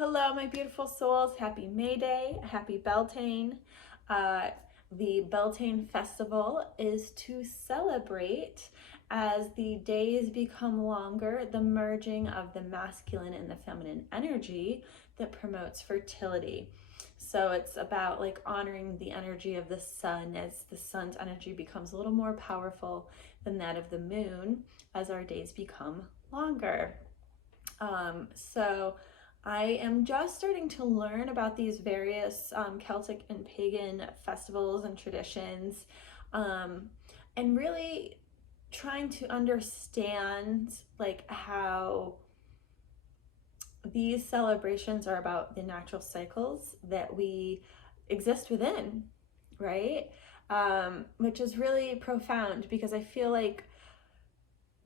Hello, my beautiful souls. Happy May Day. Happy Beltane. The Beltane Festival is to celebrate, as the days become longer, the merging of the masculine and the feminine energy that promotes fertility. So it's about like honoring the energy of the sun as the sun's energy becomes a little more powerful than that of the moon as our days become longer. So I am just starting to learn about these various Celtic and pagan festivals and traditions, and really trying to understand like how these celebrations are about the natural cycles that we exist within, right? Which is really profound because I feel like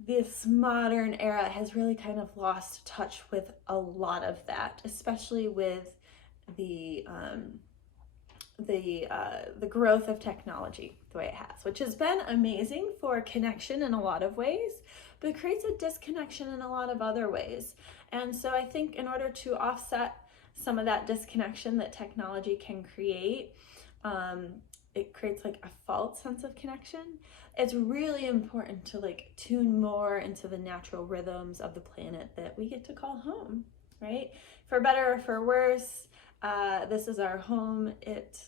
this modern era has really kind of lost touch with a lot of that, especially with the growth of technology the way it has, which has been amazing for connection in a lot of ways, but it creates a disconnection in a lot of other ways. And so I think in order to offset some of that disconnection that technology can create, it creates like a false sense of connection. It's really important to like tune more into the natural rhythms of the planet that we get to call home, right? For better or for worse, this is our home. It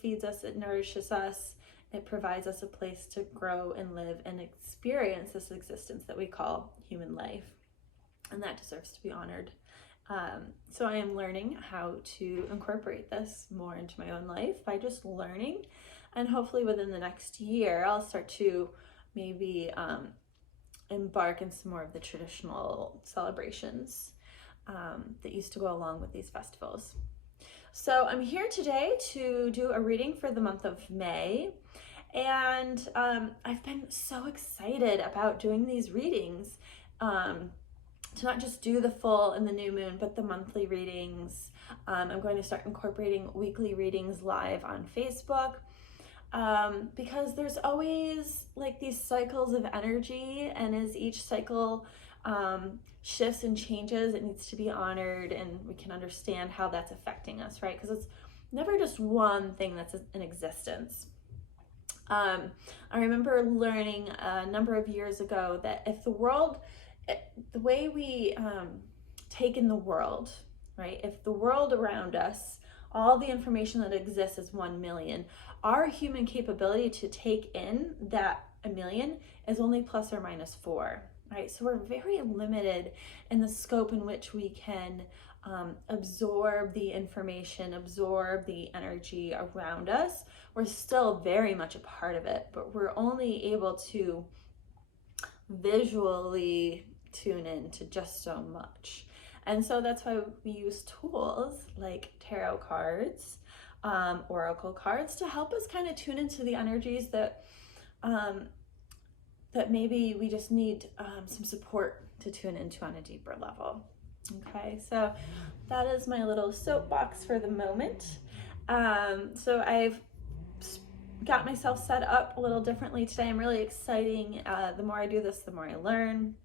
feeds us, it nourishes us, it provides us a place to grow and live and experience this existence that we call human life. And that deserves to be honored. So I am learning how to incorporate this more into my own life by just learning. And hopefully within the next year, I'll start to maybe embark in some more of the traditional celebrations that used to go along with these festivals. So I'm here today to do a reading for the month of May. And I've been so excited about doing these readings, to not just do the full and the new moon, but the monthly readings. I'm going to start incorporating weekly readings live on Facebook, because there's always like these cycles of energy, and as each cycle shifts and changes, it needs to be honored, and we can understand how that's affecting us, right? Because it's never just one thing that's in existence. I remember learning a number of years ago that if the world, the way we take in the world, right? If the world around us, all the information that exists is 1 million, our human capability to take in that 1 million is only plus or minus 4, right? So we're very limited in the scope in which we can absorb the information, absorb the energy around us. We're still very much a part of it, but we're only able to visually tune in to just so much. And so that's why we use tools like tarot cards, oracle cards, to help us kind of tune into the energies that that maybe we just need some support to tune into on a deeper level. Okay, so that is my little soapbox for the moment. So I've got myself set up a little differently today. I'm really exciting. The more I do this, the more I learn.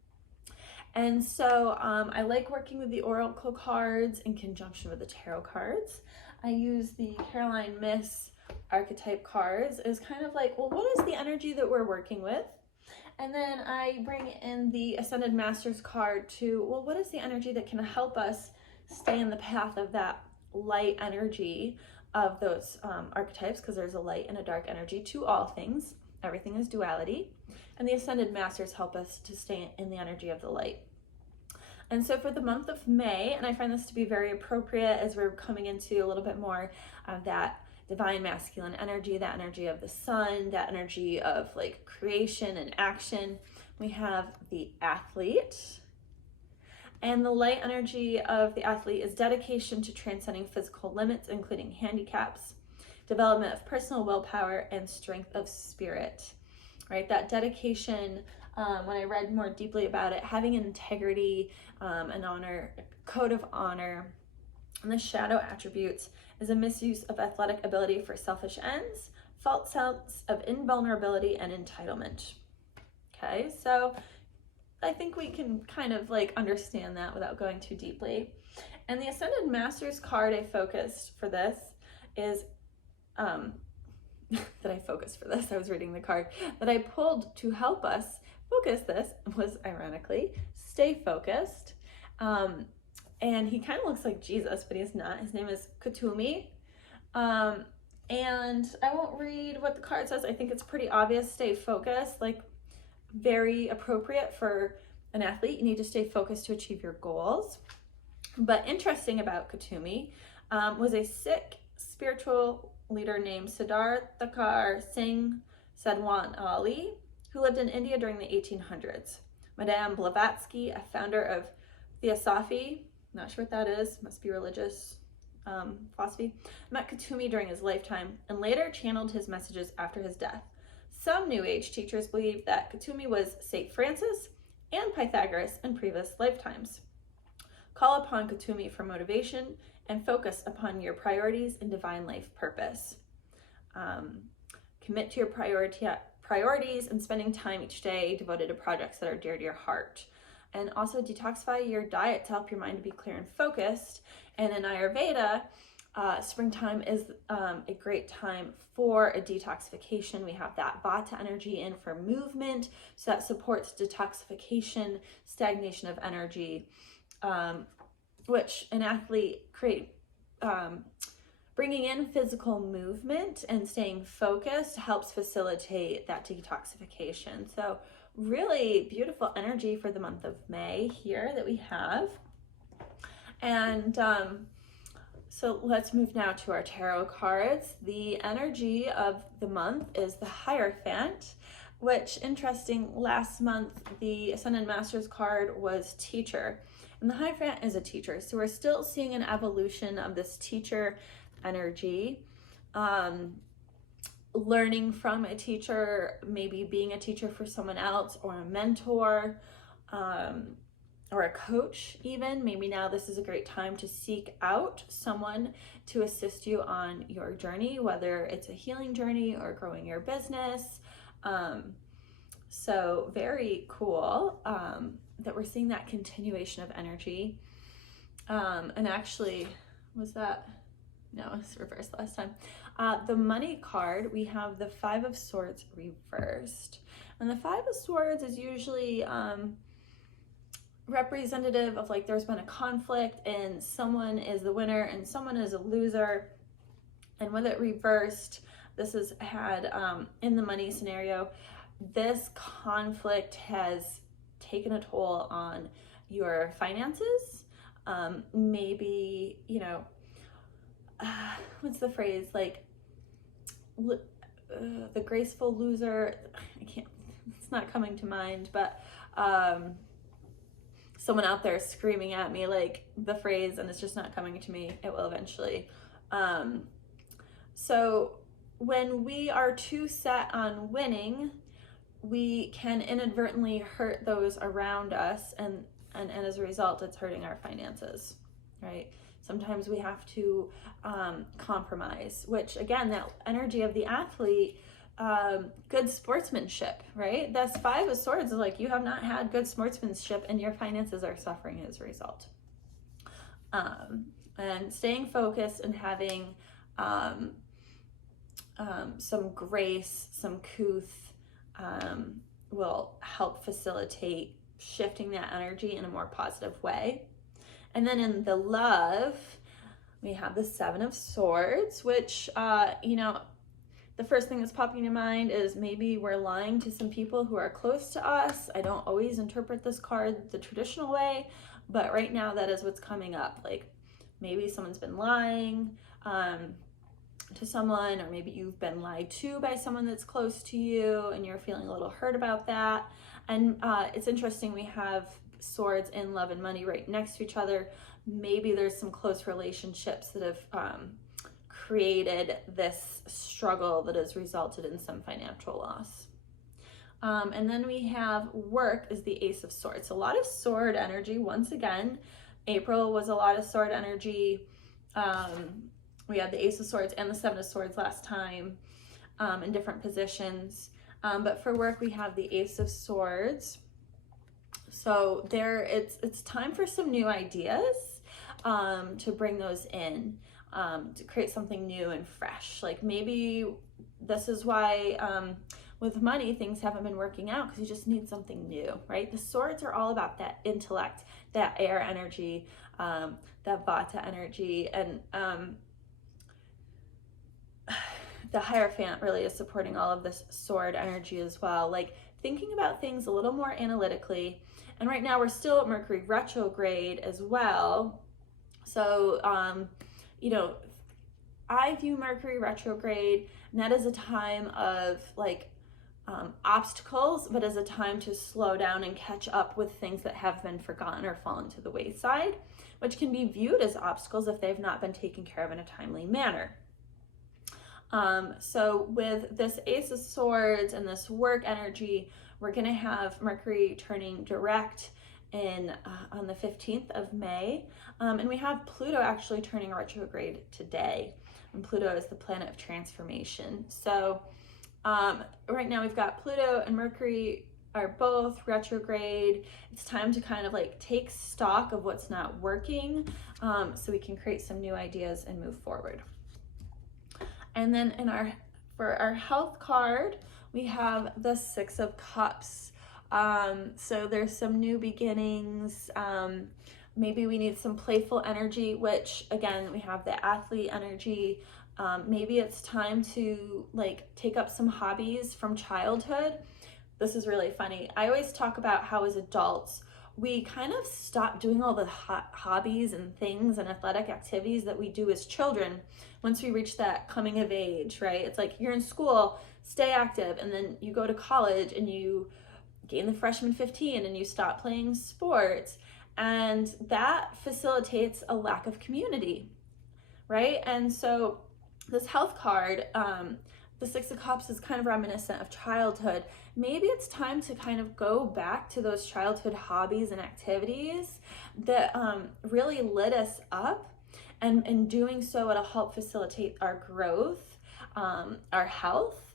And so I like working with the oracle cards in conjunction with the tarot cards. I use the Caroline Myss archetype cards as kind of like, well, what is the energy that we're working with? And then I bring in the Ascended Masters card to, well, what is the energy that can help us stay in the path of that light energy of those archetypes, because there's a light and a dark energy to all things. Everything is duality. And the Ascended Masters help us to stay in the energy of the light. And so for the month of May, and I find this to be very appropriate as we're coming into a little bit more of that divine masculine energy, that energy of the sun, that energy of like creation and action, we have the athlete. And the light energy of the athlete is dedication to transcending physical limits, including handicaps, development of personal willpower, and strength of spirit, right? That dedication, when I read more deeply about it, having integrity, an honor, a code of honor, and the shadow attributes is a misuse of athletic ability for selfish ends, false sense of invulnerability, and entitlement. Okay, so I think we can kind of like understand that without going too deeply. And the Ascended Masters card I focused for this is, that I focused for this, I was reading the card, that I pulled to help us focus this was, ironically, stay focused. And he kind of looks like Jesus, but he's not. His name is Katumi. And I won't read what the card says. I think it's pretty obvious. Stay focused, like very appropriate for an athlete. You need to stay focused to achieve your goals. But interesting about Katumi was a Sikh spiritual leader named Siddhartha Singh Sadhwan Ali, who lived in India during the 1800s. Madame Blavatsky, a founder of Theosophy, not sure what that is, must be religious philosophy, met Katumi during his lifetime and later channeled his messages after his death. Some New Age teachers believe that Katumi was St. Francis and Pythagoras in previous lifetimes. Call upon Katumi for motivation and focus upon your priorities and divine life purpose. Commit to your priorities and spending time each day devoted to projects that are dear to your heart. And also detoxify your diet to help your mind to be clear and focused. And in Ayurveda, springtime is a great time for a detoxification. We have that Vata energy in for movement, so that supports detoxification, stagnation of energy, which an athlete bringing in physical movement and staying focused helps facilitate that detoxification. So really beautiful energy for the month of May here that we have. And so let's move now to our tarot cards. The energy of the month is the Hierophant, which, interesting, last month the Ascended Masters card was teacher. And the Hierophant is a teacher. So we're still seeing an evolution of this teacher energy. Learning from a teacher, maybe being a teacher for someone else, or a mentor, or a coach even. Maybe now this is a great time to seek out someone to assist you on your journey, whether it's a healing journey or growing your business. So very cool that we're seeing that continuation of energy. And actually, was that? No, it's reversed last time. The money card, we have the Five of Swords reversed. And the Five of Swords is usually representative of like there's been a conflict and someone is the winner and someone is a loser. And with it reversed, this has had, in the money scenario, this conflict has taken a toll on your finances. Maybe, you know, what's the phrase, like the graceful loser, I can't, it's not coming to mind, but someone out there screaming at me like the phrase and it's just not coming to me. It will eventually. So when we are too set on winning, we can inadvertently hurt those around us, and as a result it's hurting our finances, right? Sometimes we have to compromise, which again, that energy of the athlete, good sportsmanship, right? That's Five of Swords is like, you have not had good sportsmanship and your finances are suffering as a result. And staying focused and having some grace, some couth, will help facilitate shifting that energy in a more positive way. And then in the love, we have the Seven of Swords, which, you know, the first thing that's popping to mind is maybe we're lying to some people who are close to us. I don't always interpret this card the traditional way, but right now that is what's coming up. Like maybe someone's been lying to someone, or maybe you've been lied to by someone that's close to you and you're feeling a little hurt about that. And it's interesting, we have swords in love and money right next to each other. Maybe there's some close relationships that have created this struggle that has resulted in some financial loss. And then we have work is the Ace of Swords. So a lot of sword energy. Once again, April was a lot of sword energy. We had the Ace of Swords and the Seven of Swords last time in different positions. But for work, we have the Ace of Swords. So it's time for some new ideas, to bring those in, to create something new and fresh. Like maybe this is why, with money, things haven't been working out, because you just need something new, right? The swords are all about that intellect, that air energy, that vata energy, and the Hierophant really is supporting all of this sword energy as well. Like thinking about things a little more analytically. And right now we're still at Mercury retrograde as well. So, you know, I view Mercury retrograde not as a time of like obstacles, but as a time to slow down and catch up with things that have been forgotten or fallen to the wayside, which can be viewed as obstacles if they've not been taken care of in a timely manner. So with this Ace of Swords and this work energy, we're going to have Mercury turning direct in on the 15th of May. And we have Pluto actually turning retrograde today. And Pluto is the planet of transformation. So right now we've got Pluto and Mercury are both retrograde. It's time to kind of like take stock of what's not working, so we can create some new ideas and move forward. And then for our health card, we have the Six of Cups. So there's some new beginnings. Maybe we need some playful energy, which again, we have the athlete energy. Maybe it's time to like take up some hobbies from childhood. This is really funny. I always talk about how as adults, we kind of stop doing all the hobbies and things and athletic activities that we do as children once we reach that coming of age, right? It's like you're in school, stay active, and then you go to college and you gain the freshman 15 and you stop playing sports. And that facilitates a lack of community, right? And so this health card, the Six of Cups, is kind of reminiscent of childhood. Maybe it's time to kind of go back to those childhood hobbies and activities that really lit us up. And in doing so, it'll help facilitate our growth, our health.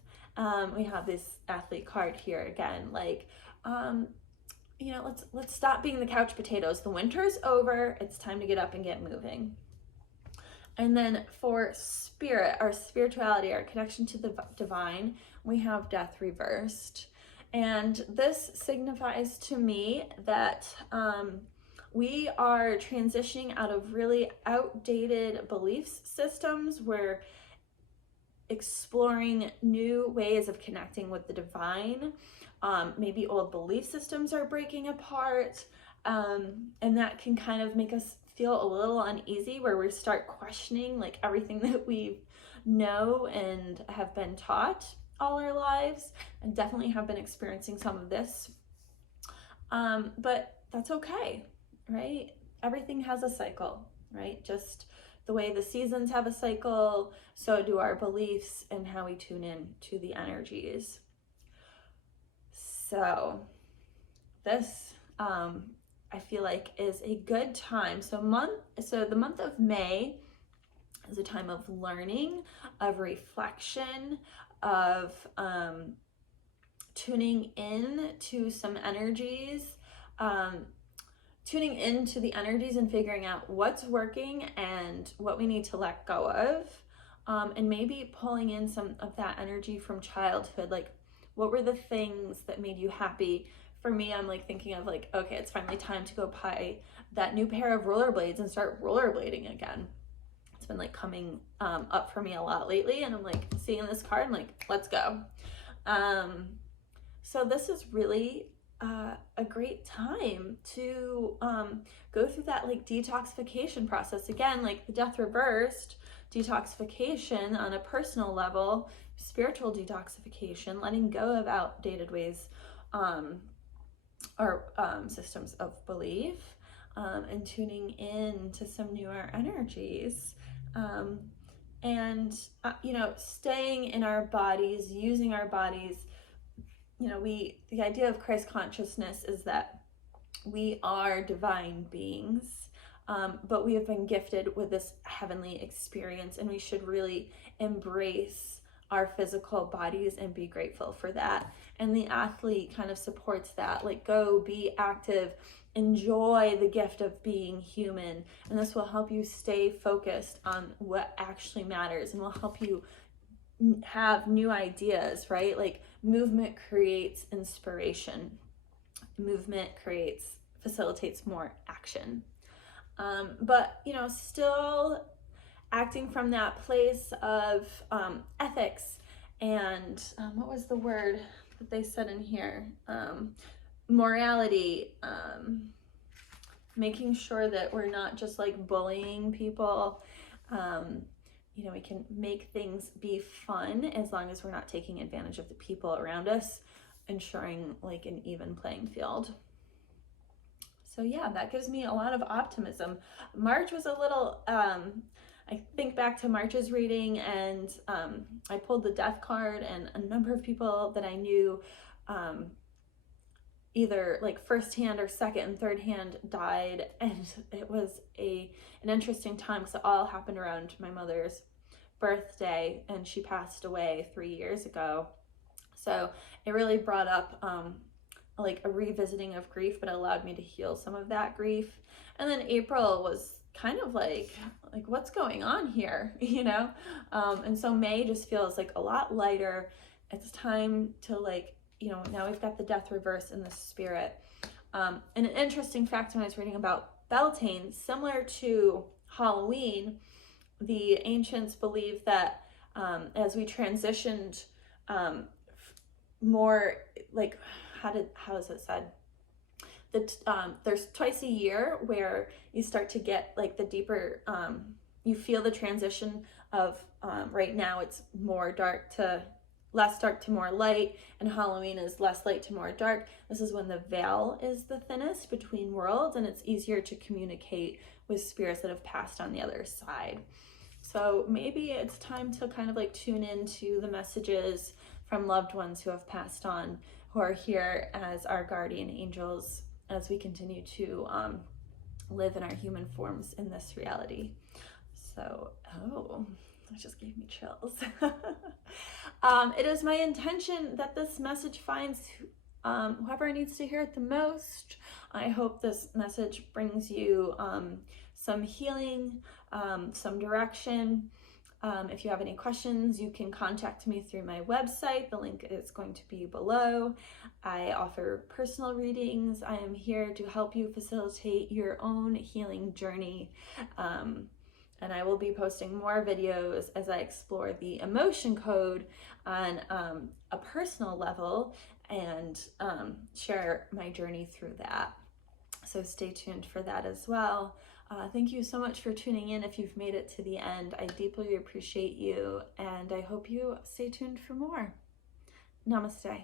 We have this athlete card here again, like, you know, let's stop being the couch potatoes. The winter's over. It's time to get up and get moving. And then for spirit, our spirituality, our connection to the divine, we have Death reversed. And this signifies to me that we are transitioning out of really outdated belief systems. We're exploring new ways of connecting with the divine. Maybe old belief systems are breaking apart, and that can kind of make us feel a little uneasy, where we start questioning like everything that we know and have been taught all our lives, and definitely have been experiencing some of this. But that's okay, right? Everything has a cycle, right? Just the way the seasons have a cycle, so do our beliefs and how we tune in to the energies. So this, I feel like, is a good time. So the month of May is a time of learning, of reflection, of tuning in to some energies, tuning into the energies and figuring out what's working and what we need to let go of, and maybe pulling in some of that energy from childhood. Like, what were the things that made you happy? For me, I'm like thinking of like, okay, it's finally time to go buy that new pair of rollerblades and start rollerblading again. It's been like coming up for me a lot lately, and I'm like seeing this card, I'm like, let's go. So this is really a great time to go through that like detoxification process. Again, like the Death reversed, detoxification on a personal level, spiritual detoxification, letting go of outdated ways or systems of belief, and tuning in to some newer energies, and you know, staying in our bodies, using our bodies. You know, the idea of Christ consciousness is that we are divine beings, but we have been gifted with this heavenly experience, and we should really embrace our physical bodies and be grateful for that. And the athlete kind of supports that, like, go be active, enjoy the gift of being human. And this will help you stay focused on what actually matters and will help you have new ideas, right? Like, movement creates inspiration. Movement facilitates more action. But, you know, still acting from that place of ethics and what was the word that they said in here? Morality, making sure that we're not just like bullying people. You know, we can make things be fun as long as we're not taking advantage of the people around us, ensuring like an even playing field. So yeah, that gives me a lot of optimism. March was a little, I think back to March's reading, and I pulled the death card, and a number of people that I knew, either like firsthand or second and third hand, died, and it was an interesting time because it all happened around my mother's birthday, and she passed away 3 years ago. So it really brought up like a revisiting of grief, but it allowed me to heal some of that grief. And then April was kind of like what's going on here, you know? And so May just feels like a lot lighter. It's time to, like, you know, now we've got the death reverse in the spirit. And an interesting fact when I was reading about Beltane, similar to Halloween, the ancients believed that as we transitioned more, like, how is it said? That there's twice a year where you start to get like the deeper, you feel the transition of right now it's more dark to less dark to more light, and Halloween is less light to more dark. This is when the veil is the thinnest between worlds, and it's easier to communicate with spirits that have passed on the other side. So maybe it's time to kind of like tune into the messages from loved ones who have passed on, who are here as our guardian angels as we continue to live in our human forms in this reality. So, that just gave me chills. It is my intention that this message finds whoever needs to hear it the most. I hope this message brings you some healing, some direction. If you have any questions, you can contact me through my website. The link is going to be below. I offer personal readings. I am here to help you facilitate your own healing journey. And I will be posting more videos as I explore the emotion code on a personal level and share my journey through that. So stay tuned for that as well. Thank you so much for tuning in. If you've made it to the end, I deeply appreciate you, and I hope you stay tuned for more. Namaste.